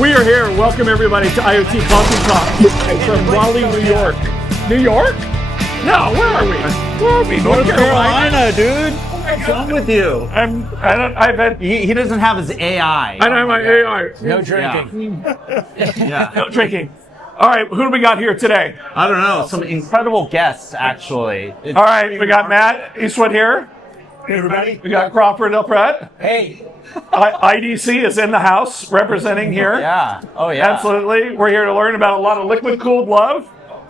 We are here. Welcome everybody to IoT Coffee Talk from Raleigh, New York. New York? No, where are we? Where are we? North Carolina, dude. What's wrong with you? He doesn't have his AI. I don't have my AI. No drinking. Yeah. No drinking. All right, who do we got here today? I don't know. Some incredible guests, actually. All right, we got Matt Eastwood here. Hey, everybody. We got Crawford Del Prete. Hey. IDC is in the house representing here. Yeah. Oh, yeah. Absolutely. We're here to learn about a lot of liquid-cooled love.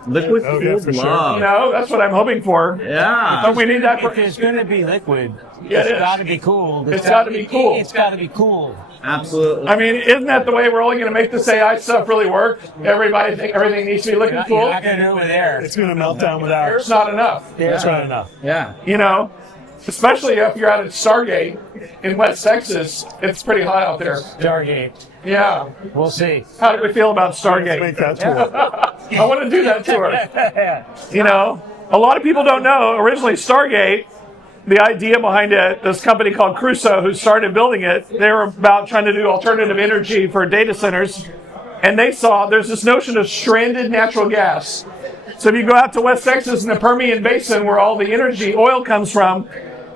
Liquid-cooled for love. sure. You know, that's what I'm hoping for. Yeah. Don't we need that for... If it's going to be liquid, Yeah, it it's is. got to be cool. It's got to be cool. It's got to be cool. Absolutely. I mean, isn't that the way we're only going to make this AI stuff really work? Everybody think everything needs to be looking cool? You're not going to do it with air. It's going to melt down without. It's not enough. That's not enough. Yeah. You know, especially if you're out at Stargate in West Texas, it's pretty hot out there. Stargate. Yeah. We'll see. How do we feel about Let's Stargate? make that tour. I want to do that tour. You know, a lot of people don't know, originally Stargate, the idea behind it, this company called Crusoe, who started building it, they were about trying to do alternative energy for data centers. And they saw there's this notion of stranded natural gas. So if you go out to West Texas in the Permian Basin where all the energy, oil comes from,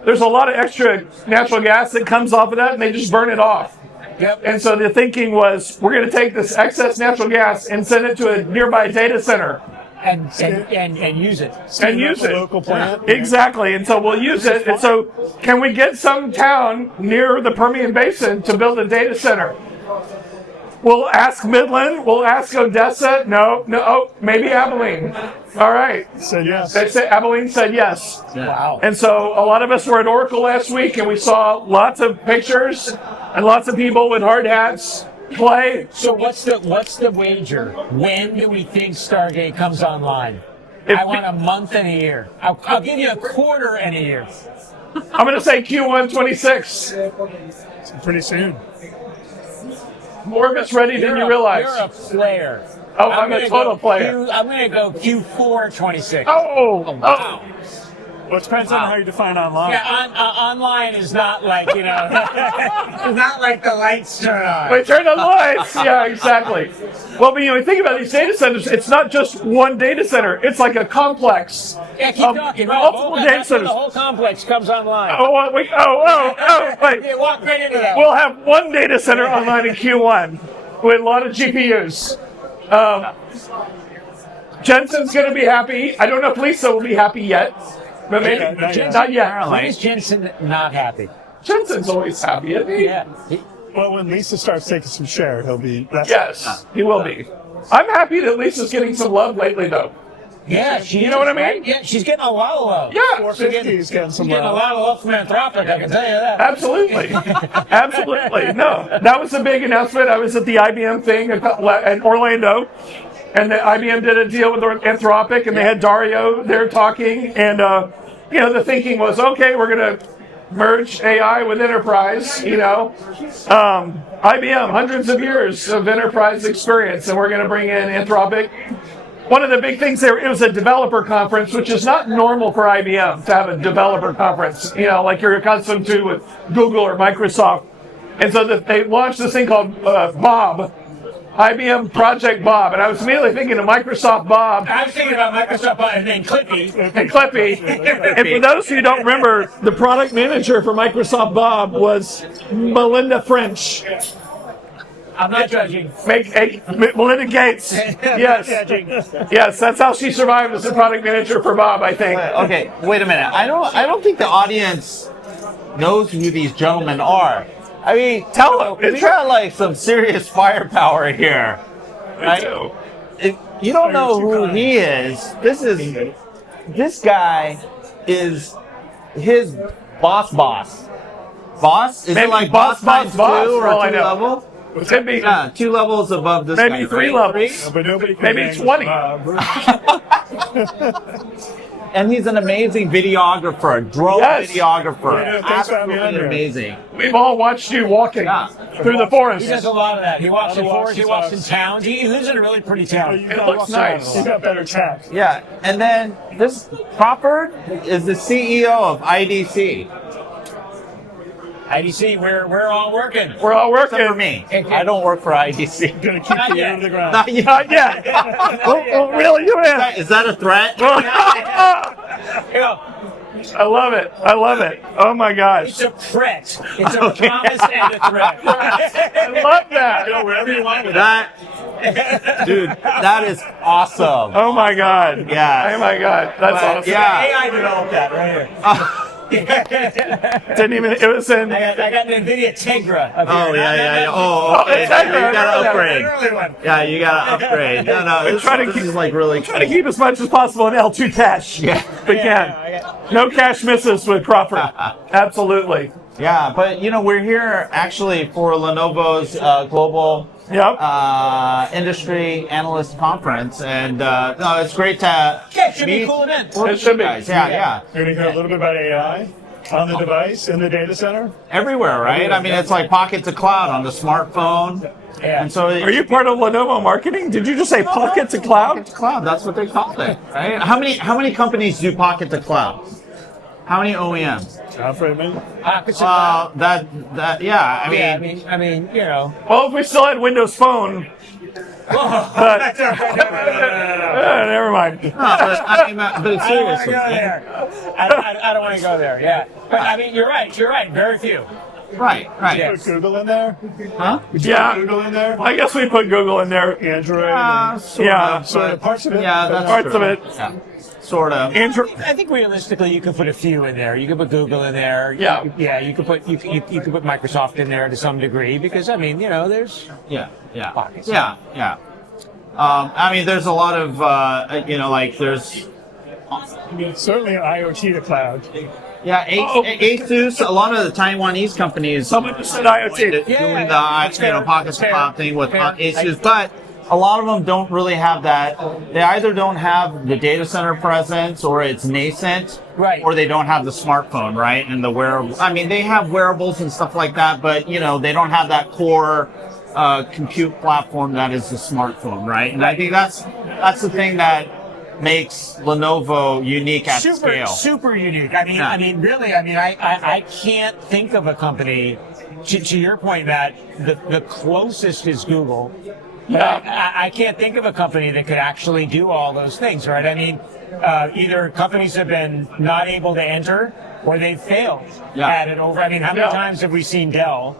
there's a lot of extra natural gas that comes off of that and they just burn it off. Yep. And so the thinking was, we're going to take this excess natural gas and send it to a nearby data center. And use it. And use it. Local plant. Exactly. And so we'll use it. And so can we get some town near the Permian Basin to build a data center? We'll ask Midland. We'll ask Odessa. No. Oh, maybe Abilene. All right. Said yes. They said Abilene said yes. Wow. And so a lot of us were at Oracle last week and we saw lots of pictures and lots of people with hard hats play. So what's the wager? When do we think Stargate comes online? If I want a month and a year. I'll give you a quarter and a year. I'm going to say Q1 26. Pretty soon. More of us ready than you realize. You're a player. Oh, I'm a total player. I'm going to go Q4 26. Oh, Wow. Well, it depends on how you define online. Yeah, online is not like, it's not like the lights turn on. We turn on the lights. Yeah, exactly. Well, but, you know, you think about these data centers, it's not just one data center. It's like a complex. Yeah, keep talking. Multiple data centers. The whole complex comes online. Oh, wait. You walk right into that. We'll have one data center online in Q1 with a lot of GPUs. Jensen's going to be happy. I don't know if Lisa will be happy yet. But maybe not yet. Why is Jensen not happy? Jensen's always happy, isn't he? Yeah. Well, when Lisa starts taking some share, he'll be. Yes, he will be. I'm happy that Lisa's getting some love lately, though. Yeah, You know what I mean? Yeah, she's getting a lot of love. Yeah, 450 is getting some She's getting a love. lot of love from Anthropic, I can tell you that. absolutely. Absolutely. No, that was a big announcement. I was at the IBM thing in Orlando, and the IBM did a deal with Anthropic, and they had Dario there talking, and the thinking was, okay, we're going to merge AI with enterprise, IBM, hundreds of years of enterprise experience, and we're going to bring in Anthropic. One of the big things there, it was a developer conference, which is not normal for IBM to have a developer conference, like you're accustomed to with Google or Microsoft. And so they launched this thing called Bob, IBM Project Bob, and I was immediately thinking of Microsoft Bob. I was thinking about Microsoft Bob and Clippy. And Clippy. And for those who don't remember, the product manager for Microsoft Bob was Melinda French. I'm not judging. Melinda Gates. Yes. Yes, that's how she survived as the product manager for Bob, I think. Okay, wait a minute. I don't think the audience knows who these gentlemen are. I mean, Tell them. we got like some serious firepower here. Right? If you don't know who he is, this guy is his boss. Boss? Is Maybe it like boss, times boss, two for all or I two know. level? It could be Yeah, 2 levels above this maybe guy. 3 right? levels. But nobody can Maybe manage 20. And he's an amazing videographer, a drone Yes. videographer. Yeah, thanks for having me on Absolutely here. amazing. We've all watched you walking through the forest. He does a lot of that. He walks in He walks forest, he his walks in house. towns. He lives in a really pretty town. It looks nice. He's got better tech. Yeah, and then this Crawford is the CEO of IDC. IDC, we're all working. We're all working. Except for me. I don't work for IDC. Gonna keep Not the yet. ear to the ground. Not yet. Not yet. Well, really, you in? Is that a threat? You know, I love it. I love it. Oh my gosh. it's a threat. It's a promise and a threat. I love that. Go wherever you want with That, dude, that is awesome. Oh my God. Yeah. Oh my God. That's But, awesome. yeah. AI developed that right here. Didn't even, it was in, I got an NVIDIA Tegra. Up Oh, here. yeah. Oh, okay. it's accurate. You gotta An upgrade. early one. Yeah, you gotta upgrade. No, this is like really try to keep as much as possible in L2 cache. Yeah. If we Yeah, can. No cache misses with Crawford. Absolutely. Yeah, but we're here actually for Lenovo's global Yep. industry analyst conference, and no, it's great to Yeah, it should be a meet cool event. It should be. guys. Yeah. You're gonna hear a little bit about AI on the device in the data center. Everywhere, right? I mean, it's like pocket to cloud on the smartphone, Yeah. and so Are you part of Lenovo marketing? Did you just say pocket to cloud? pocket to cloud? That's what they call it, right? How many companies do pocket to cloud? How many OEMs? Alfred, man. That yeah. I mean, you know. Well, if we still had Windows Phone, but never mind. No, but I don't want to seriously, go there. I don't want to go there. Yeah, but I mean, you're right. Very few. right. Yeah. Put Google in there. Huh? Would you Yeah. put Google in there. I guess we put Google in there. Android. Sort Yeah. of, Sort but- of parts of it. Yeah, that's Parts true. of it. Yeah, sort of. Android. I think realistically, you can put a few in there. You can put Google in there. Yeah. Yeah. You could put you could put Microsoft in there to some degree because I mean, you know, there's Yeah. Pockets. Yeah. I mean, there's a lot of like there's Certainly an IoT to cloud. Asus. A lot of the Taiwanese companies Someone just said IoT. doing that's the fair. pocket That's to fair. cloud thing with Fair. Asus, but a lot of them don't really have that. They either don't have the data center presence, or it's nascent, Right. or they don't have the smartphone, right? And the wearable. I mean, they have wearables and stuff like that, but they don't have that core compute platform that is the smartphone, right? And I think that's the thing that makes Lenovo unique at scale. super unique. I mean, Yeah. really. I mean, I can't think of a company. To your point, Matt, the closest is Google. Yeah. I can't think of a company that could actually do all those things, right? I mean, either companies have been not able to enter or they've failed at it over. I mean, how many times have we seen Dell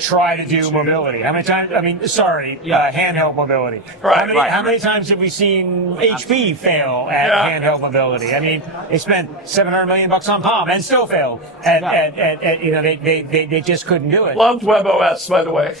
try to do mobility? How many times? I mean, handheld mobility. Right, How many times have we seen HP fail at handheld mobility? I mean, they spent $700 million on Palm and still failed. They just couldn't do it. Loved WebOS, by the way.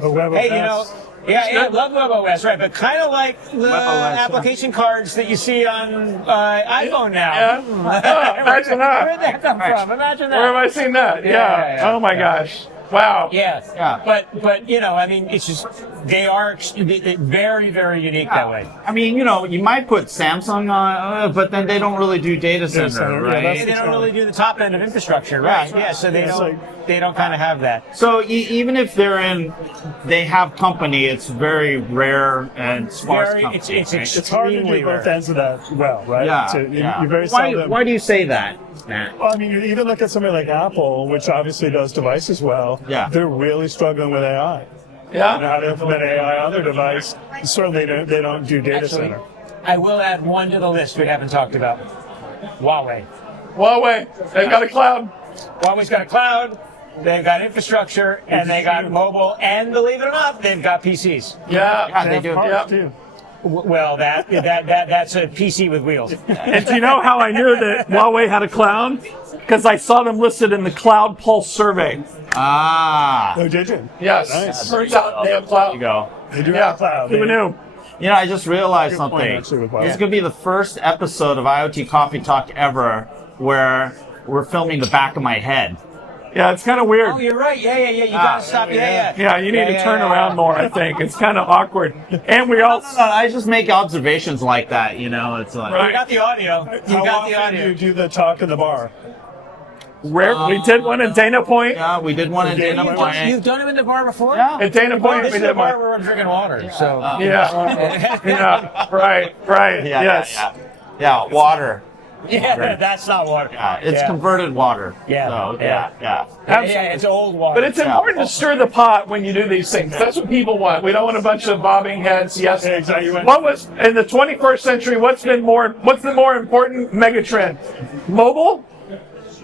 The web Hey, OS. I love WebOS, right? But kind of like the WebOS, application cards that you see on iPhone now. Yeah. Oh, imagine Where'd that. that come from? Imagine that. Where have I seen that? Yeah. Yeah. Oh my gosh. Wow. Yes. Yeah. But I mean, it's just they are very, very unique that way. I mean, you might put Samsung on, but then they don't really do data center, center, yeah, right? that's- They don't really do the top end of infrastructure, right? Right. Yeah. So It's they don't kind of have that. So even if they have company, it's very rare and sparse Very, company. it's right? It's hard to extremely do both rare. ends of that well, right? Yeah, So you yeah. very Why seldom. do you say that, Matt? Well, I mean, you even look at somebody like Apple, which obviously does devices well. Yeah. They're really struggling with AI. Yeah. How to implement AI on their device. Certainly, they don't do data Actually, center. I will add one to the list we haven't talked about. Huawei. Huawei. They've got a cloud. Huawei's got a cloud, they've got infrastructure, and they got mobile, and believe it or not, they've got PCs. Yeah. They do. Parts, Yep. too. Well, that's a PC with wheels. And do you know how I knew that Huawei had a cloud? Because I saw them listed in the Cloud Pulse survey. Ah. Oh, did you? Yes. Nice. Turns out they have cloud. There you go. They do Yeah. have cloud. Who knew? I just realized Good something. point, actually, with Huawei. This is going to be the first episode of IoT Coffee Talk ever where we're filming the back of my head. Yeah, it's kind of weird. Oh, you're right. Yeah. You gotta stop. Yeah. Yeah, you need to turn around more, I think. It's kind of awkward. And we all... No, I just make observations like that, It's like... Right. You got the audio. You How got the often do audio. you do the talk in the bar? We did one at Dana Point. Yeah, we did one in Dana Point. You've done it in the bar before? Yeah. At Dana Point, This we is the did bar one. where I'm drinking water. So Yeah. Yeah. Right. Yeah, Yes. yeah, water. Yeah, that's not water. Yeah, it's converted water. Yeah. So, Yeah. Absolutely. Yeah, it's old water. But it's important to stir the pot when you do these things. That's what people want. We don't want a bunch of bobbing heads. Yes. Yeah, exactly. What was in the 21st century? What's the more important megatrend? Mobile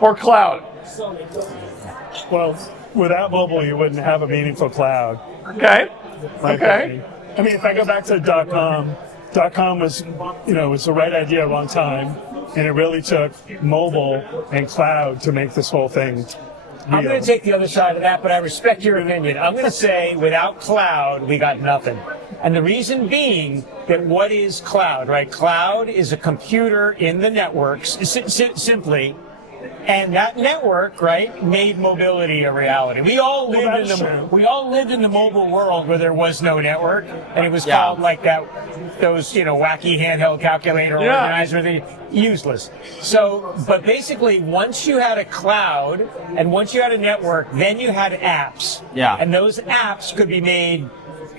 or cloud? Well, without mobile, you wouldn't have a meaningful cloud. Okay. my Okay. opinion. I mean, if I go back to .com was, was the right idea a long time, and it really took mobile and cloud to make this whole thing. I'm going to take the other side of that, but I respect your opinion. I'm going to say without cloud, we got nothing. And the reason being that what is cloud, right? Cloud is a computer in the networks, simply. And that network, right, made mobility a reality. We all lived in the mobile world where there was no network, and it was called like those wacky handheld calculator organizer thing, useless. So, but basically, once you had a cloud and once you had a network, then you had apps. Yeah. And those apps could be made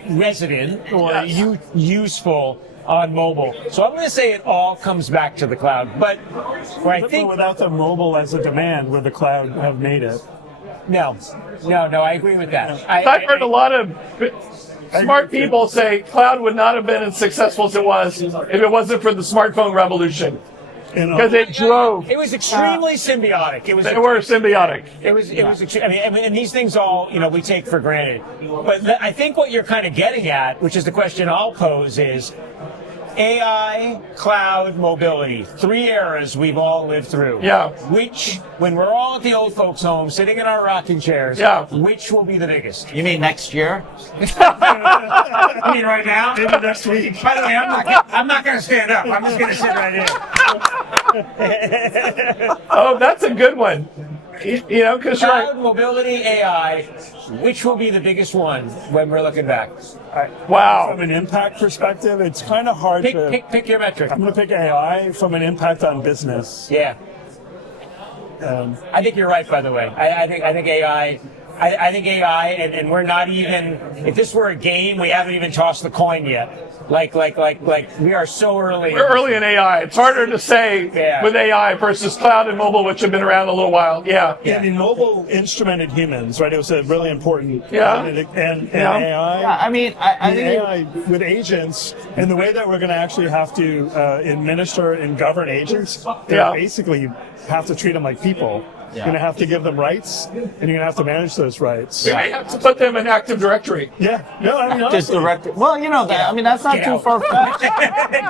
resident or useful on mobile. So I'm going to say it all comes back to the cloud. But where I think without the mobile as a demand, would the cloud have made it? No, I agree with that. I've heard a lot of smart people say cloud would not have been as successful as it was if it wasn't for the smartphone revolution. Because it drove. It was extremely symbiotic. They were symbiotic. It was. I mean, and these things all we take for granted. But I think what you're kind of getting at, which is the question I'll pose, is AI, cloud, mobility. 3 eras we've all lived through. Yeah. Which, when we're all at the old folks' home, sitting in our rocking chairs, which will be the biggest? You mean next year? I mean, right now? Maybe next week. By the way, I'm not going to stand up. I'm just going to sit right here. Oh, that's a good one. Because Cloud, mobility, AI, which will be the biggest one when we're looking back? Wow. From an impact perspective, it's kind of hard to... Pick your metric. I'm going to pick AI from an impact on business. Yeah. I think you're right, by the way. I think AI... I think AI, and we're not even, if this were a game, we haven't even tossed the coin yet. Like we are so early. We're early in AI. It's harder to say with AI versus cloud and mobile, which have been around a little while. Yeah. I mean, mobile instrumented humans, right? It was a really important. Yeah. And AI. Yeah, I mean, I think AI with agents, and the way that we're going to actually have to administer and govern agents, basically you have to treat them like people. You're going to have to give them rights, and you're going to have to manage those rights. We may have to put them in Active Directory. Yeah. No, I mean, just honestly. direct. Well, I mean, that's not too far fetched.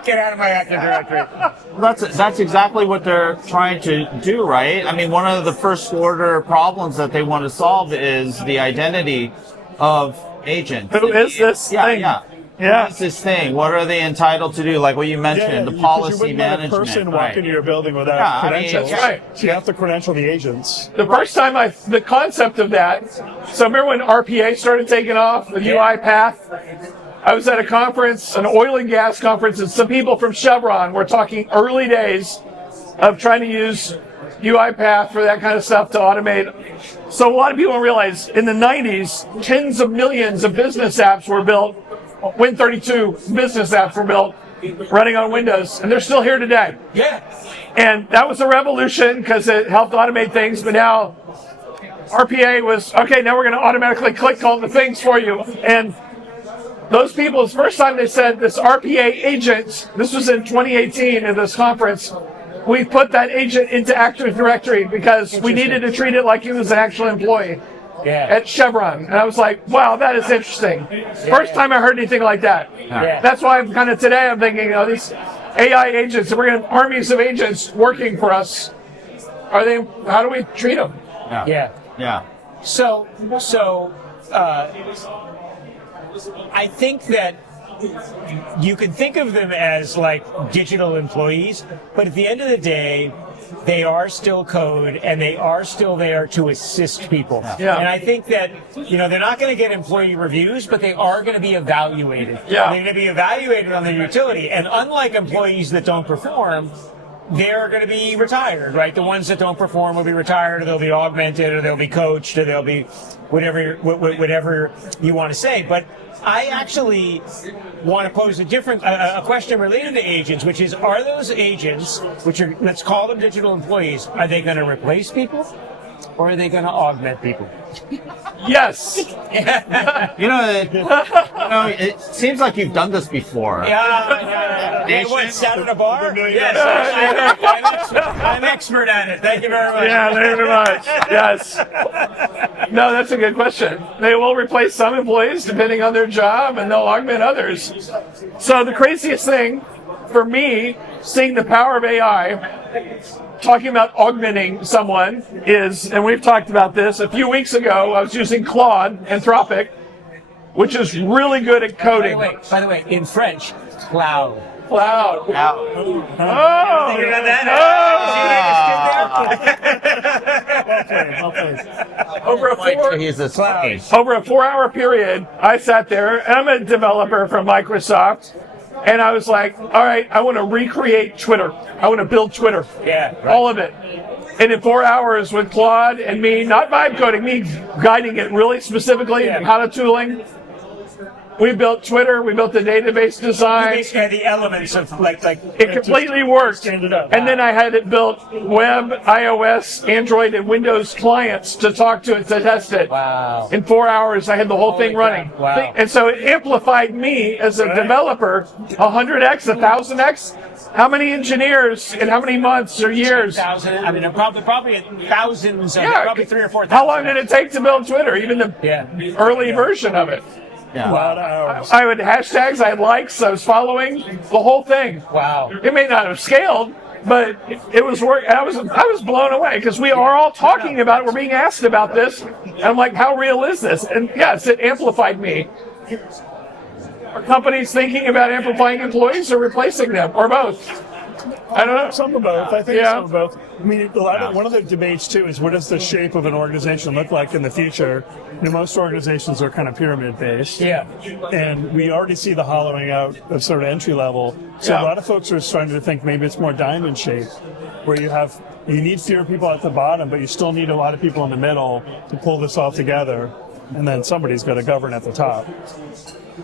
Get out of my Active Directory. That's exactly what they're trying to do, right? I mean, one of the first order problems that they want to solve is the identity of agents. Who is this thing? Yeah. What is this thing? What are they entitled to do? Like what you mentioned, the policy management. You wouldn't let a person walk into your building without credentials. Right. So you have to credential the agents. The first time the concept of that, so remember when RPA started taking off, the UiPath? I was at a conference, an oil and gas conference, and some people from Chevron were talking early days of trying to use UiPath for that kind of stuff to automate. So a lot of people don't realize in the 90s, tens of millions of business apps were built. Win32 business apps were built running on Windows, and they're still here today. Yeah. And that was a revolution because it helped automate things, but now RPA was, okay, now we're going to automatically click all the things for you. And those people, the first time they said this RPA agent, this was in 2018 at this conference, we put that agent into Active Directory because we needed to treat it like he was an actual employee. At Chevron. And I was like, wow, that is interesting. First time I heard anything like that. That's why I'm kind of today I'm thinking, these AI agents, we're going to have armies of agents working for us. How do we treat them? Yeah. So I think that you can think of them as like digital employees, but at the end of the day, they are still code, and they are still there to assist people. Yeah. And I think that, they're not going to get employee reviews, but they are going to be evaluated. Yeah. They're going to be evaluated on their utility. And unlike employees that don't perform, they're going to be retired, right? The ones that don't perform will be retired, or they'll be augmented, or they'll be coached, or they'll be whatever you want to say. But I actually want to pose a different a question related to agents, which is, are those agents, which are, let's call them digital employees, are they going to replace people or are they going to augment people? Yes. It seems like you've done this before. Yeah. Hey, what, sat at a bar? Yes. I'm expert at it. Thank you very much. Yeah, thank you very much. Yes. No, that's a good question. They will replace some employees depending on their job, and they'll augment others. So the craziest thing for me, seeing the power of AI, talking about augmenting someone is, and we've talked about this, a few weeks ago, I was using Claude, Anthropic, which is really good at coding. By the way, in French, cloud. Cloud. Oh. Thinking about that? Over a Over a 4-hour period, I sat there, and I'm a developer from Microsoft, and I was like, all right, I want to recreate Twitter. I want to build Twitter. Yeah. Right. All of it. And in 4 hours with Claude and me, not vibe coding, me guiding it really specifically, how to tooling, we built Twitter, we built the database design. You basically had the elements of like it completely worked. Stand it up. And then I had it built web, iOS, Android, and Windows clients to talk to it, to test it. Wow. In 4 hours, I had the whole thing running. Wow. And so it amplified me as a developer 100x, 1000x. How many engineers in how many months or years? 2,000. I mean, probably thousands. Probably 3,000 or 4,000. How long did it take to build Twitter? Even the early version of it. Yeah. A lot of hours. I had hashtags, I had likes, I was following the whole thing. Wow. It may not have scaled, but it was work. I was blown away because we are all talking about it. We're being asked about this. And I'm like, how real is this? And yes, it amplified me. Are companies thinking about amplifying employees or replacing them, or both? I don't know. Some of both. I think Yeah. some of both. I mean, one of the debates too is, what does the shape of an organization look like in the future? Most organizations are kind of pyramid based. Yeah. And we already see the hollowing out of sort of entry level. So a lot of folks are starting to think maybe it's more diamond shaped, where you need fewer people at the bottom, but you still need a lot of people in the middle to pull this all together. And then somebody's got to govern at the top.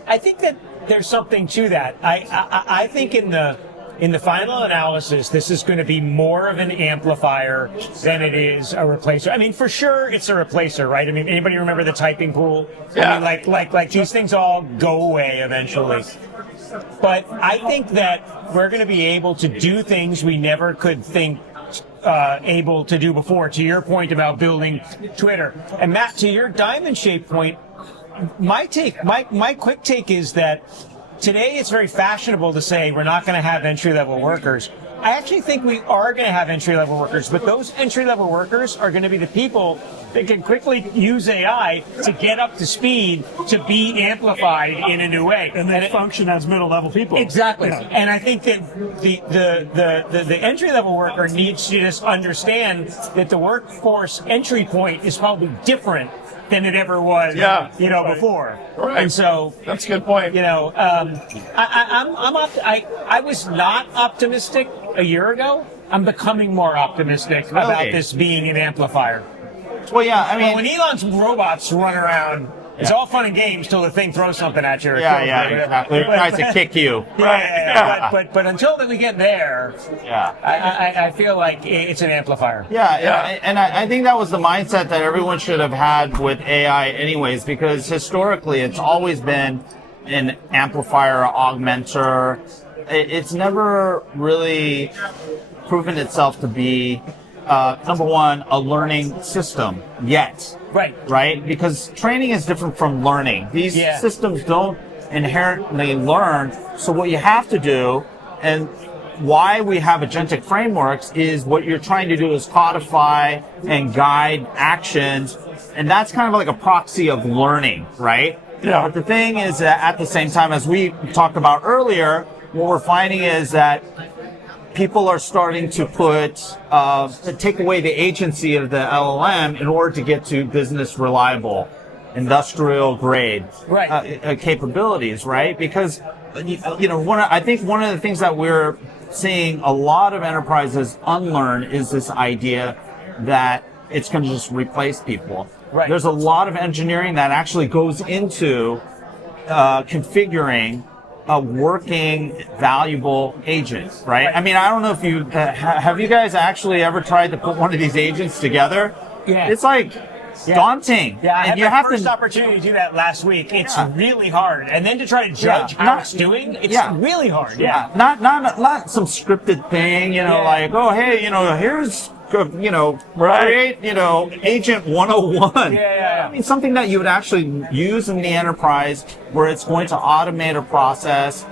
I think that there's something to that. I think in the final analysis, this is going to be more of an amplifier than it is a replacer. I mean, for sure, it's a replacer, right? I mean, anybody remember the typing pool? Yeah. I mean, like these things all go away eventually. But I think that we're going to be able to do things we never could think able to do before. To your point about building Twitter, and Matt, to your diamond-shaped point, my quick take is that today it's very fashionable to say we're not going to have entry-level workers. I actually think we are going to have entry-level workers, but those entry-level workers are going to be the people that can quickly use AI to get up to speed, to be amplified in a new way. And then function as middle-level people. Exactly. Yeah. And I think that the entry-level worker needs to just understand that the workforce entry point is probably different than it ever was, before. Right. And so That's a good point. I was not optimistic a year ago. I'm becoming more optimistic about this being an amplifier. Well, yeah, I mean, When Elon's robots run around, it's all fun and games till the thing throws something at you. exactly. It tries to kick you. But until that we get there, I feel like it's an amplifier. And I think that was the mindset that everyone should have had with AI anyways, because historically it's always been an amplifier, augmenter. It's never really proven itself to be, number one, a learning system yet. Right? Because training is different from learning. These systems don't inherently learn. So what you have to do, and why we have agentic frameworks, is what you're trying to do is codify and guide actions. And that's kind of like a proxy of learning, right? Yeah. But the thing is that at the same time, as we talked about earlier, what we're finding is that people are starting to take away the agency of the LLM in order to get to business reliable, industrial grade capabilities, right? Because, I think one of the things that we're seeing a lot of enterprises unlearn is this idea that it's going to just replace people. There's a lot of engineering that actually goes into configuring a working, valuable agent, right? I mean, I don't know if you have you guys actually ever tried to put one of these agents together? Yeah. It's like daunting. Yeah, I and had you my have first to opportunity to do that last week. It's really hard, and then to try to judge how it's doing, it's really hard. Yeah, not some scripted thing, like, oh hey, here's create, Agent 101. I mean, something that you would actually use in the enterprise where it's going to automate a process,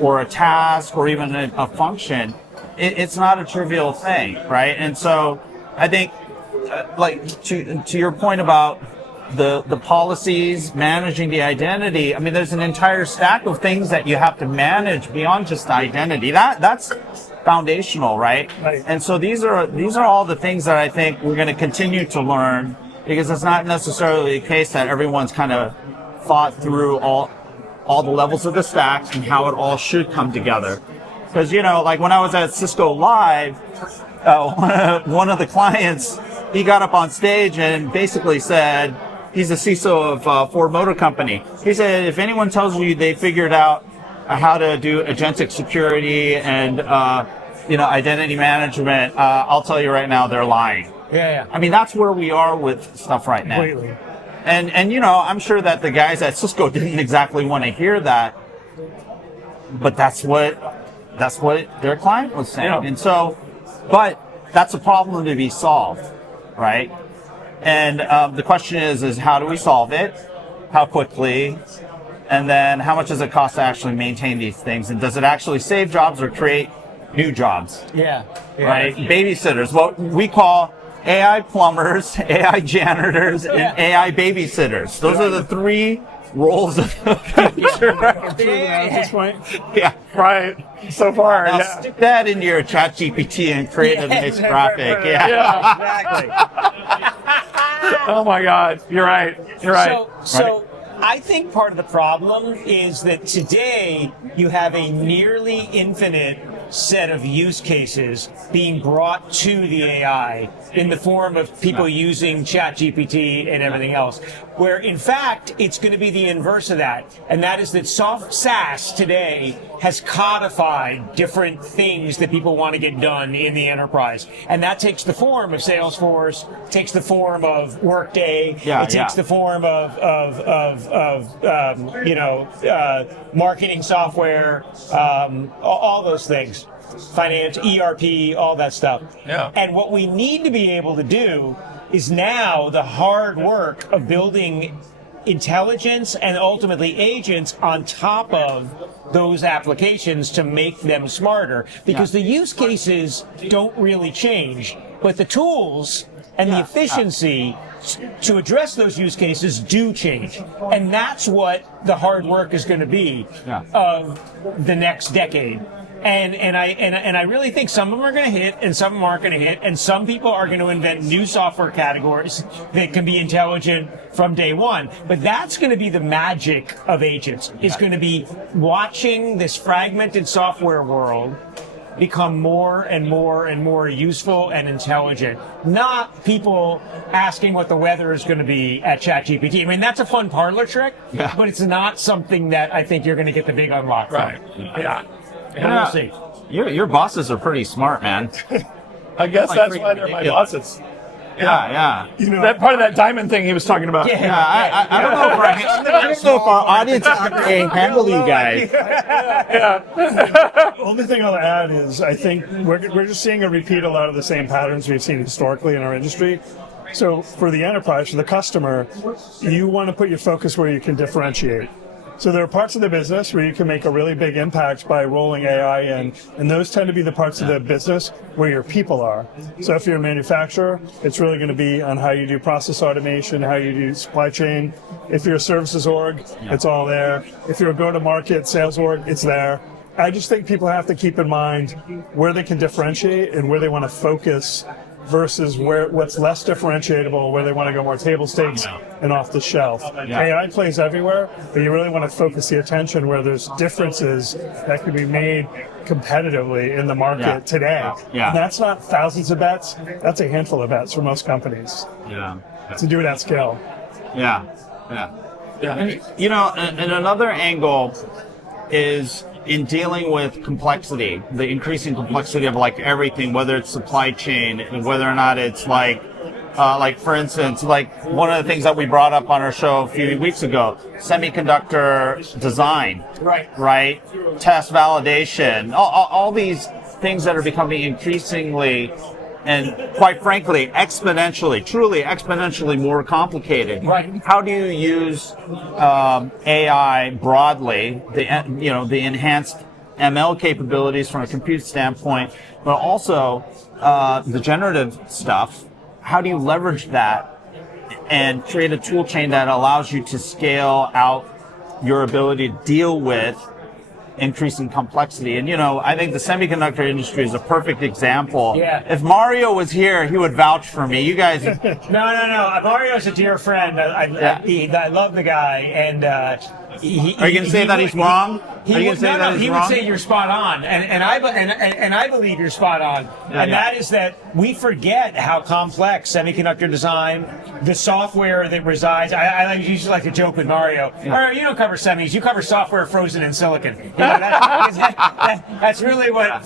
or a task, or even a function. It's not a trivial thing, right? And so I think, like to your point about the policies, managing the identity, I mean, there's an entire stack of things that you have to manage beyond just the identity. That's foundational, right? And so these are all the things that I think we're going to continue to learn, because it's not necessarily the case that everyone's kind of thought through all the levels of the stacks and how it all should come together. Because like when I was at Cisco Live, one of the clients, he got up on stage and basically said, he's the CISO of Ford Motor Company. He said, if anyone tells you they figured out how to do agentic security and identity management, I'll tell you right now, they're lying. I mean, that's where we are with stuff right now. Completely. And I'm sure that the guys at Cisco didn't exactly want to hear that, but that's what their client was saying. And so, but that's a problem to be solved, right? And the question is how do we solve it? How quickly? And then how much does it cost to actually maintain these things? And does it actually save jobs or create new jobs? Right? Babysitters, what we call AI plumbers, AI janitors, and AI babysitters. Those are the three roles of the future. At this point. Right. So far, Now stick that into your chat GPT and create a nice graphic. Exactly. Oh my God. You're right. So I think part of the problem is that today you have a nearly infinite set of use cases being brought to the AI in the form of people using ChatGPT and everything else, where in fact it's going to be the inverse of that, and that is that soft SaaS today has codified different things that people want to get done in the enterprise, and that takes the form of Salesforce, takes the form of Workday, it takes the form of marketing software, all those things. Finance, ERP, all that stuff. And what we need to be able to do is now the hard work of building intelligence and ultimately agents on top of those applications to make them smarter. Because the use cases don't really change, but the tools and the efficiency to address those use cases do change. And that's what the hard work is going to be of the next decade. And I really think some of them are going to hit and some of them aren't going to hit, and some people are going to invent new software categories that can be intelligent from day one. But that's going to be the magic of agents. It's going to be watching this fragmented software world become more and more and more useful and intelligent. Not people asking what the weather is going to be at ChatGPT. I mean, that's a fun parlor trick, but it's not something that I think you're going to get the big unlock from. We'll see. Your bosses are pretty smart, man. I guess that's why they're my bosses. That part of that diamond thing he was talking about. I don't know if our audience can handle you guys. The only thing I'll add is I think we're just seeing a repeat a lot of the same patterns we've seen historically in our industry. So for the enterprise, for the customer, you want to put your focus where you can differentiate. So there are parts of the business where you can make a really big impact by rolling AI in, and those tend to be the parts of the business where your people are. So if you're a manufacturer, it's really going to be on how you do process automation, how you do supply chain. If you're a services org, it's all there. If you're a go-to-market sales org, it's there. I just think people have to keep in mind where they can differentiate and where they want to focus versus what's less differentiatable, where they want to go more table stakes and off the shelf. AI plays everywhere, but you really want to focus the attention where there's differences that can be made competitively in the market today. And that's not thousands of bets, that's a handful of bets for most companies. To do it at scale. You know, and another angle is in dealing with complexity, the increasing complexity of like everything, whether it's supply chain and whether or not it's like for instance, like one of the things that we brought up on our show a few weeks ago, semiconductor design, right? Test validation, all these things that are becoming increasingly and quite frankly, truly exponentially more complicated. Right. How do you use AI broadly, the enhanced ML capabilities from a compute standpoint, but also the generative stuff? How do you leverage that and create a tool chain that allows you to scale out your ability to deal with increasing complexity? And, you know, I think the semiconductor industry is a perfect example. Yeah. If Mario was here, he would vouch for me. You guys... No. Mario's a dear friend. I love the guy. And are you going to say that he's wrong? He would say you're spot on, and I believe you're spot on, that is that we forget how complex semiconductor design, the software that resides. I usually like to joke with Mario. Mario, you don't cover semis, you cover software frozen in silicon. You know, that's really what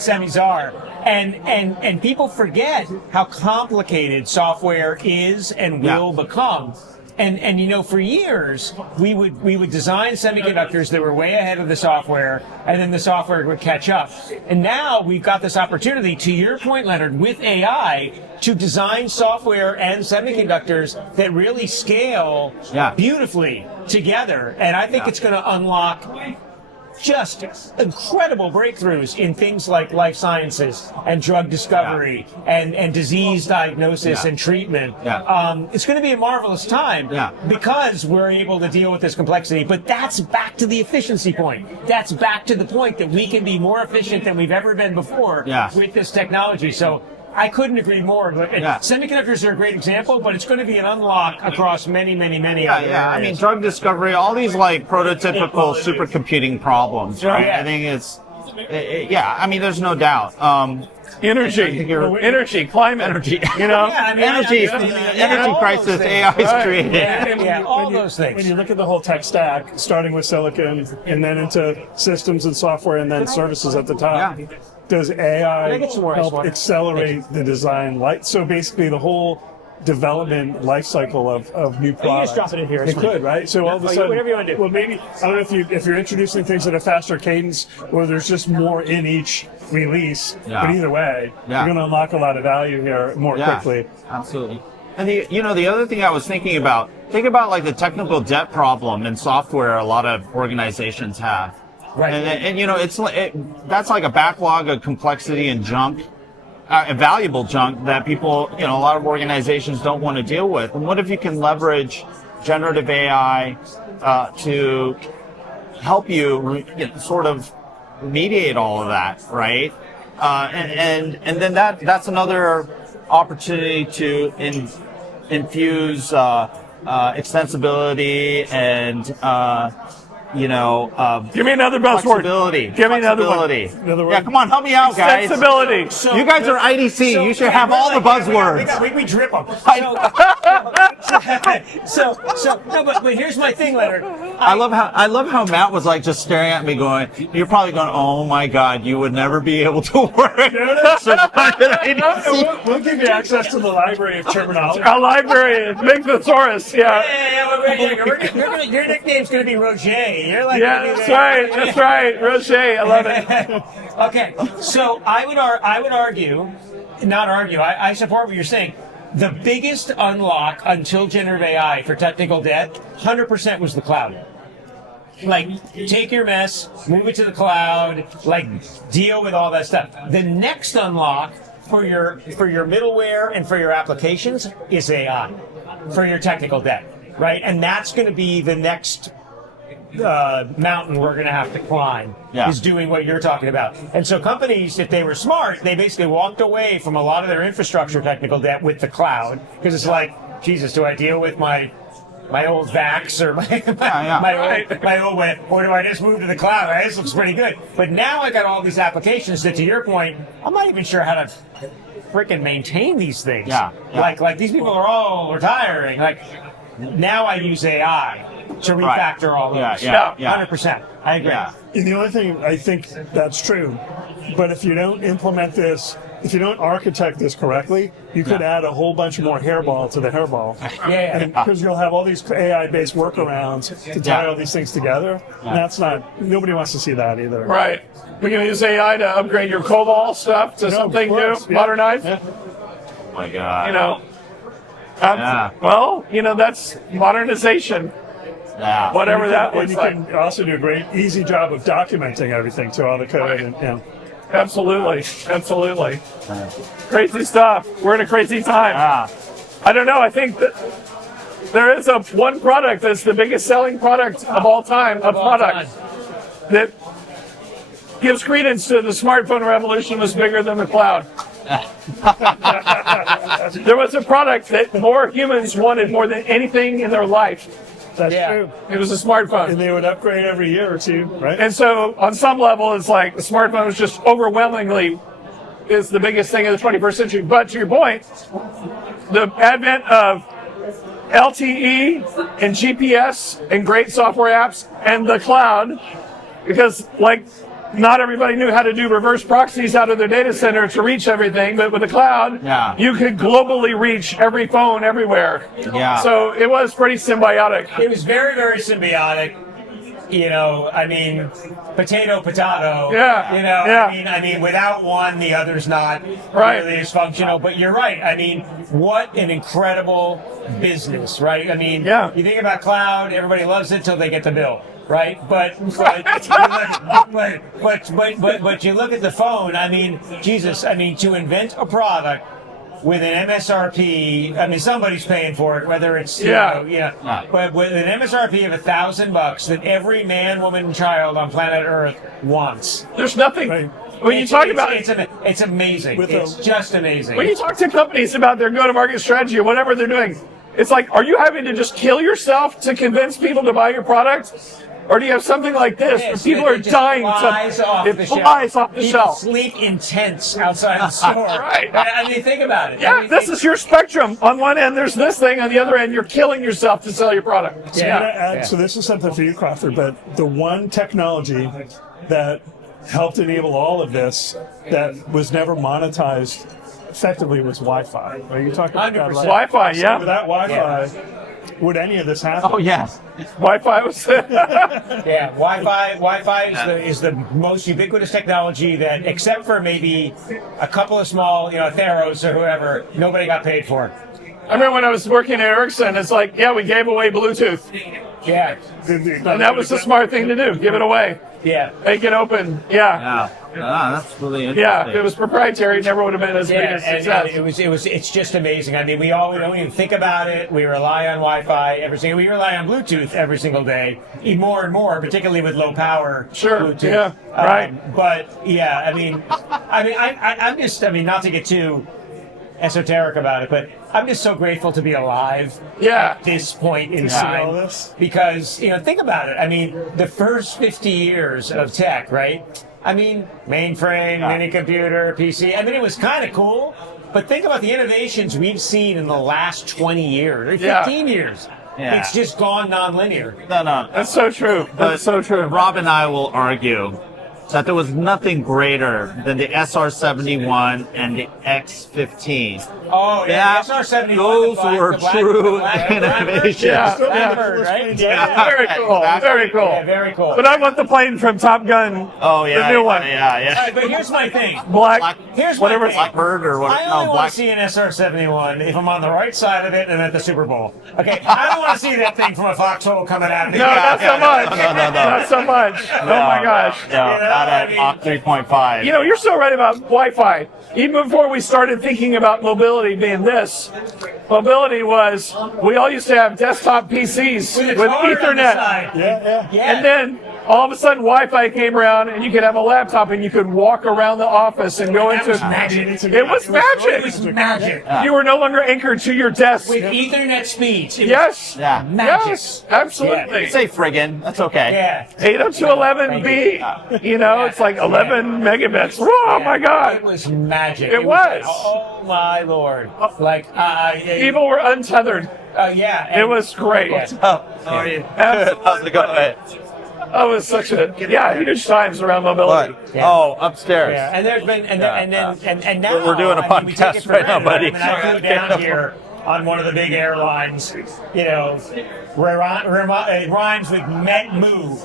semis are, and people forget how complicated software is and will become. And you know, for years we would design semiconductors that were way ahead of the software, and then the software would catch up. And now we've got this opportunity, to your point, Leonard, with AI, to design software and semiconductors that really scale beautifully together. And I think it's going to unlock just incredible breakthroughs in things like life sciences and drug discovery and disease diagnosis and treatment. It's going to be a marvelous time because we're able to deal with this complexity. But that's back to the efficiency point. That's back to the point that we can be more efficient than we've ever been before with this technology. So I couldn't agree more. Semiconductors are a great example, but it's going to be an unlock across many other areas. I mean, drug discovery, all these like prototypical supercomputing problems, right? I think it's, I mean, there's no doubt. Energy, climate, energy, energy crisis AI is creating. All those things. When you look at the whole tech stack, starting with silicon and then into systems and software and then services at the top, does AI help accelerate the design? So basically the whole development life cycle of new products. You just drop it in here. It could, right? So all of a sudden, whatever you want to do. Well, maybe, I don't know if you're introducing things at a faster cadence or there's just more in each release, but either way, you're going to unlock a lot of value here more quickly. Absolutely. And the other thing I was thinking about, think about like the technical debt problem in software a lot of organizations have. Right. And you know, that's like a backlog of complexity and junk, valuable junk that people, you know, a lot of organizations don't want to deal with. And what if you can leverage generative AI to help you sort of mediate all of that, right? And then that's another opportunity to infuse extensibility and give me another buzzword. Give me another one. Yeah, come on, help me out, guys. Extensibility. So, you guys are IDC. You should have all the buzzwords. We drip them. But here's my thing, Leonard. I love how Matt was like just staring at me, going, "You're probably going, oh my God, you would never be able to work." We'll give you access to the library of terminology. Our library is big thesaurus. Your nickname's going to be Roger. You're like, that's right, Rocher. I love it. Okay, so I support what you're saying. The biggest unlock until generative AI for technical debt, 100% was the cloud. Like, take your mess, move it to the cloud, like, deal with all that stuff. The next unlock for your middleware and for your applications is AI for your technical debt, right? And that's going to be the next mountain we're going to have to climb, is doing what you're talking about. And so companies, if they were smart, they basically walked away from a lot of their infrastructure technical debt with the cloud, because it's like, Jesus, do I deal with my old VAX or my old way, or do I just move to the cloud? This looks pretty good. But now I got all these applications that, to your point, I'm not even sure how to freaking maintain these things. Like these people are all retiring. Like, now I use AI. to refactor all those. Yeah. 100%. I agree. Yeah. And the only thing I think that's true, but if you don't implement this, if you don't architect this correctly, you could add a whole bunch more hairball to the hairball. Yeah. Because you'll have all these AI-based workarounds to tie all these things together. And that's nobody wants to see that either. Right. We're going to use AI to upgrade your COBOL stuff to something new, modernized. Oh my God. You know, well, you know, that's modernization. Yeah. Whatever that And looks you like. can also do a great, easy job of documenting everything to all the code. And Absolutely. Crazy stuff. We're in a crazy time. I don't know. I think that there is one product that's the biggest selling product of all time, that gives credence to the smartphone revolution was bigger than the cloud. There was a product that more humans wanted more than anything in their life. that's true. It was a smartphone. And they would upgrade every year or two, right? And so on some level, it's like the smartphone is just overwhelmingly is the biggest thing of the 21st century. But to your point, the advent of LTE and GPS and great software apps and the cloud, because like not everybody knew how to do reverse proxies out of their data center to reach everything, but with the cloud, you could globally reach every phone everywhere. Yeah. So it was pretty symbiotic. It was very, very symbiotic. You know, I mean, potato. Yeah. You know, Yeah. I mean, without one, the other's not Right. really as functional. But you're right. I mean, what an incredible business, right? I mean, you think about cloud, everybody loves it till they get the bill. Right, but you look at the phone. I mean, Jesus. I mean, to invent a product with an MSRP. I mean, somebody's paying for it, whether it's but with an MSRP of $1,000 that every man, woman, and child on planet Earth wants. There's nothing. Right. When you talk about it's amazing. It's just amazing. When you talk to companies about their go-to-market strategy or whatever they're doing, it's like, are you having to just kill yourself to convince people to buy your product? Or do you have something like this where people are dying to... It flies off the shelf. People sleep in tents outside the store. Right. I mean, think about it. Yeah, I mean, this is your spectrum. On one end, there's this thing. On the other end, you're killing yourself to sell your product. So this is something for you, Crawford, but the one technology that helped enable all of this that was never monetized effectively was Wi-Fi. Are you talking about that? 100%. Wi-Fi, So without Wi-Fi, would any of this happen? Oh yes. Wi-Fi was... Wi-Fi is the most ubiquitous technology that, except for maybe a couple of small, Theros or whoever, nobody got paid for. I remember when I was working at Ericsson, it's like, we gave away Bluetooth. Yeah. And that was the smart thing to do. Give it away. Yeah. Make it open. Yeah. That's really interesting. Yeah, if it was proprietary, it never would have been as big a success. And it's just amazing. I mean, we don't even think about it. We rely on Wi-Fi we rely on Bluetooth every single day, even more and more, particularly with low power Bluetooth. Yeah, right. I'm just not to get too esoteric about it, but I'm just so grateful to be alive at this point in time. Because, think about it. I mean, the first 50 years of tech, right? I mean, mainframe, mini computer, PC. I mean, it was kind of cool. But think about the innovations we've seen in the last 20 years, or 15 years. Yeah. It's just gone nonlinear. No. That's so true. That's so true. Rob and I will argue that there was nothing greater than the SR-71 and the X-15. Oh, yeah, the SR-71. Those were true innovations. Blackbird, right? Very cool. Very cool. Yeah, very cool. But I want the plane from Top Gun. Oh, yeah. The new one. Yeah. All right, but here's my thing. Here's whatever. Blackbird or whatever. I only want to see an SR-71 if I'm on the right side of it and at the Super Bowl. Okay, I don't want to see that thing from a foxhole coming at me. No, not so much. No. Not so much. Oh my gosh. No, not at Mach 3.5. You're so right about Wi-Fi. Even before we started thinking about mobility being this, mobility was, we all used to have desktop PCs with Ethernet. Yeah. And then all of a sudden Wi-Fi came around and you could have a laptop and you could walk around the office and go into... It was magic. It was magic. It was magic. You were no longer anchored to your desk. With Ethernet speeds. Yes. Yeah. Magic. Yes, absolutely. Say friggin'. That's okay. Yeah. 802.11b. It's like 11 megabits. Oh my God. It was magic. It was. Oh my Lord. People were untethered. Yeah. It was great. Oh, how are you? Good. How's it going? It was such huge times around mobility. What? Yeah. Oh, upstairs. Yeah, and there's been, and now we're doing a podcast right now, buddy. I flew down here on one of the big airlines, where it rhymes with Met Moo.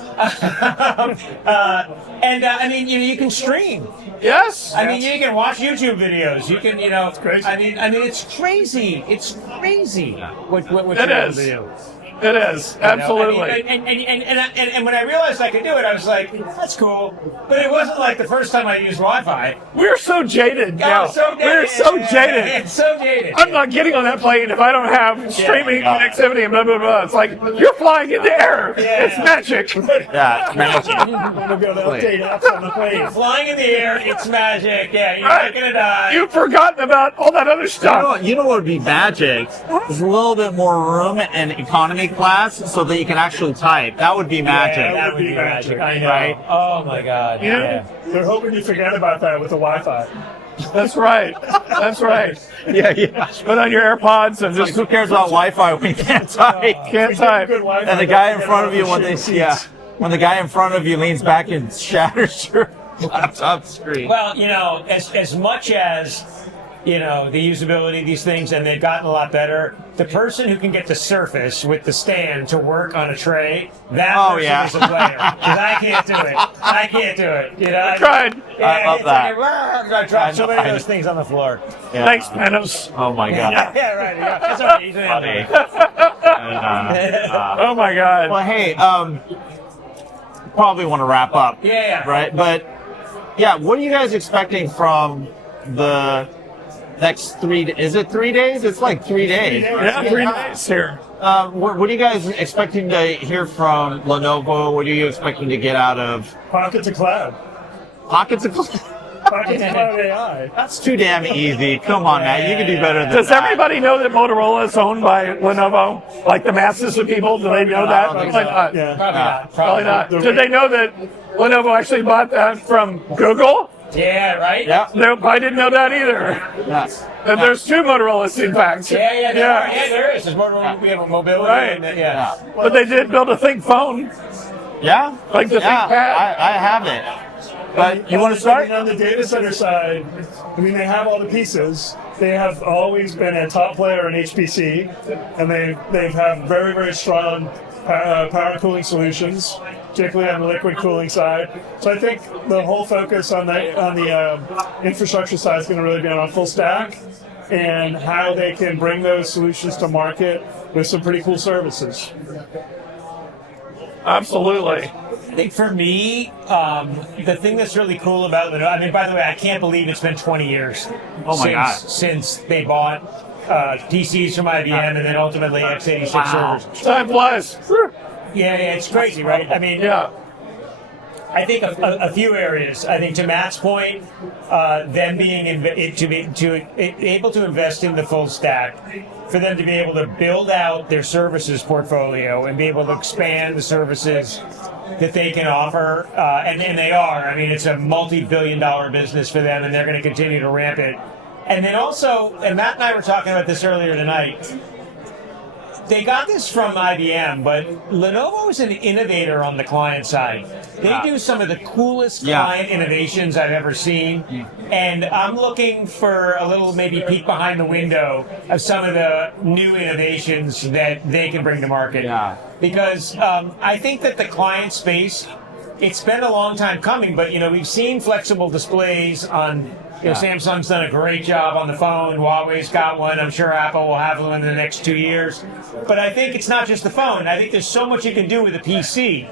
I mean, you can stream. Yes. I mean, you can watch YouTube videos. You can, It's crazy. I mean, it's crazy. It's crazy what you're It able is. to do. It is, absolutely. And when I realized I could do it, I was like, that's cool. But it wasn't like the first time I used Wi-Fi. We're so jaded now. We're so jaded. It's so jaded. I'm not getting on that plane if I don't have streaming connectivity and blah, blah, blah. It's like, you're flying in the air. Yeah. It's magic. Yeah, it's magic. I'm going to update apps on the plane. Flying in the air, it's magic. Yeah, you're not going to die. You've forgotten about all that other stuff. You know what would be magic? There's a little bit more room in economy class so that you can actually type. That would be magic. Yeah, that would be magic. I know. Right? Oh my God. Yeah. They're hoping you forget about that with the Wi-Fi. That's right. That's right. Yeah. Put on your AirPods and Like, just who cares about Wi-Fi when you can't type? can't type. Good Wi-Fi, And the guy in don't front of get you, all the shitty seats. when the guy in front of you leans back and shatters your laptop screen. Well, as much as the usability of these things, and they've gotten a lot better. The person who can get the Surface with the stand to work on a tray, that person is a player. Because I can't do it. I can't do it. I tried. Yeah, I love it's that. Like, I dropped so many of those things on the floor. Yeah. Thanks, Panos. Oh my god. Yeah, right. Yeah. That's okay. He's an Funny. Oh my God. Well, hey, probably want to wrap up. Yeah. Right, but yeah, what are you guys expecting from the next 3 days? Is it 3 days? It's like 3 days. Yeah, 3 days here. What are you guys expecting to hear from Lenovo? What are you expecting to get out of Pocket to cloud. Pockets of Pocket to cloud AI. That's too damn easy. Come on, Matt. You can do better than Does that. everybody know that Motorola is owned by Lenovo? Like the masses of people, do they know that? I don't think Probably so. not. Yeah. Probably not. Probably not. Did they know that Lenovo actually bought that from Google? Yeah, right? Yeah. Nope, I didn't know that either. Yes. And there's two Motorola's, in fact. Yeah, there is. There's more. We have a mobility. Right. And, yeah. But they did build a Think phone. Yeah? Like the yeah, ThinkPad. I have it. But you want to start? On the data center side, I mean, they have all the pieces. They have always been a top player in HPC, and they've had very, very strong power cooling solutions, particularly on the liquid cooling side. So I think the whole focus on the infrastructure side is going to really be on full stack and how they can bring those solutions to market with some pretty cool services. Absolutely. I think for me, the thing that's really cool about Lenovo, I mean, by the way, I can't believe it's been 20 years since they bought PCs from IBM and then ultimately x86 servers. Time flies. Yeah, it's crazy, right? I mean, Yeah. I think a few areas. I think to Matt's point, them being able to invest in the full stack, for them to be able to build out their services portfolio and be able to expand the services that they can offer, and they are. I mean, it's a multi-billion-dollar business for them, and they're going to continue to ramp it. And then also, and Matt and I were talking about this earlier tonight. They got this from IBM, but Lenovo is an innovator on the client side. They do some of the coolest client innovations I've ever seen, and I'm looking for a little maybe peek behind the window of some of the new innovations that they can bring to market. Yeah. Because I think that the client space, it's been a long time coming, but we've seen flexible displays on. Samsung's done a great job on the phone. Huawei's got one. I'm sure Apple will have one in the next 2 years. But I think it's not just the phone. I think there's so much you can do with a PC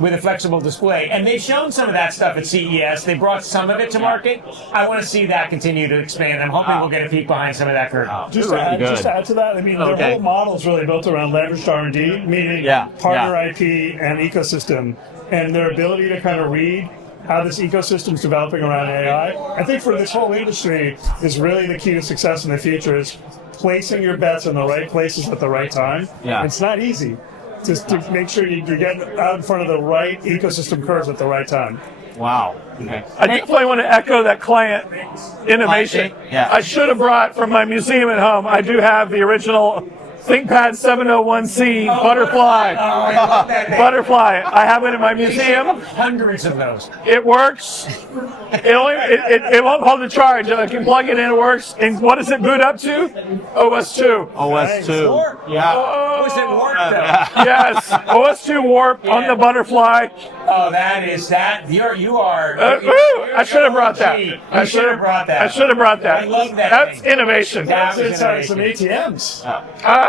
with a flexible display. And they've shown some of that stuff at CES. They brought some of it to market. I want to see that continue to expand. I'm hoping we'll get a peek behind some of that curtain. Just to add to that, I mean, their whole model is really built around leveraged R&D, meaning partner IP and ecosystem, and their ability to kind of read how this ecosystem is developing around AI. I think for this whole industry is really the key to success in the future is placing your bets in the right places at the right time. Yeah. It's not easy. Just to make sure you're getting out in front of the right ecosystem curves at the right time. Wow. Okay. I definitely want to echo that client innovation. Yeah. I should have brought from my museum at home. I do have the original ThinkPad 701C Butterfly. Oh, I love that thing. Butterfly. I have it in my museum. Hundreds of those. It works. It won't hold the charge. I can plug it in. It works. And what does it boot up to? OS2. OS2. Warp. Yeah. Oh, is it Warp though? Yes. OS2 Warp on the Butterfly. Oh, that is that. You are. I should have brought that. I should have brought that. I should have brought that. I love that That's thing. innovation. That was It's some innovation. ATMs.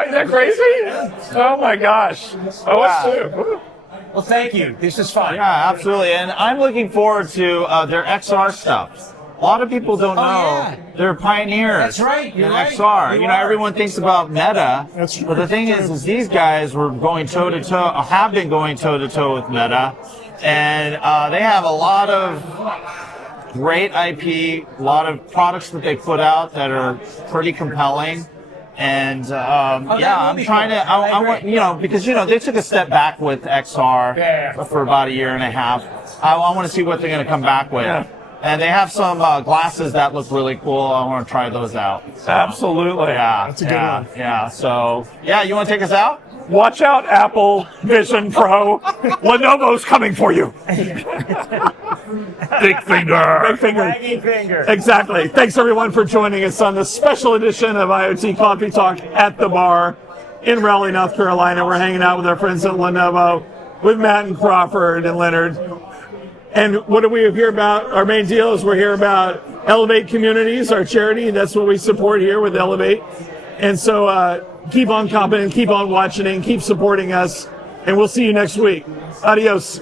Is that crazy? Oh my gosh. OS2. Woo. Well, thank you. This is fun. Yeah, absolutely. And I'm looking forward to their XR stuff. A lot of people don't know yeah. they're pioneers. That's right. You're in right. XR. You You know, are. everyone thinks about Meta, That's but the thing is these guys were going toe to toe, have been going toe to toe with Meta, and they have a lot of great IP, a lot of products that they put out that are pretty compelling. And yeah, I'm trying to. I want, you know, because they took a step back with XR for about a year and a half. I want to see what they're going to come back with. Yeah. And they have some glasses that look really cool. I want to try those out. So, Absolutely. yeah, That's a good yeah, one. Yeah. So yeah, you want to take us out? Watch out, Apple Vision Pro. Lenovo's coming for you. Big finger. Big finger. Wagging finger. Exactly. Thanks everyone for joining us on this special edition of IoT Coffee Talk at the bar in Raleigh, North Carolina. We're hanging out with our friends at Lenovo, with Matt and Crawford and Leonard. And what do we hear about? Our main deal is we're here about Elevate Communities, our charity. That's what we support here with Elevate. And so keep on competent, keep on watching, and keep supporting us. And we'll see you next week. Adios.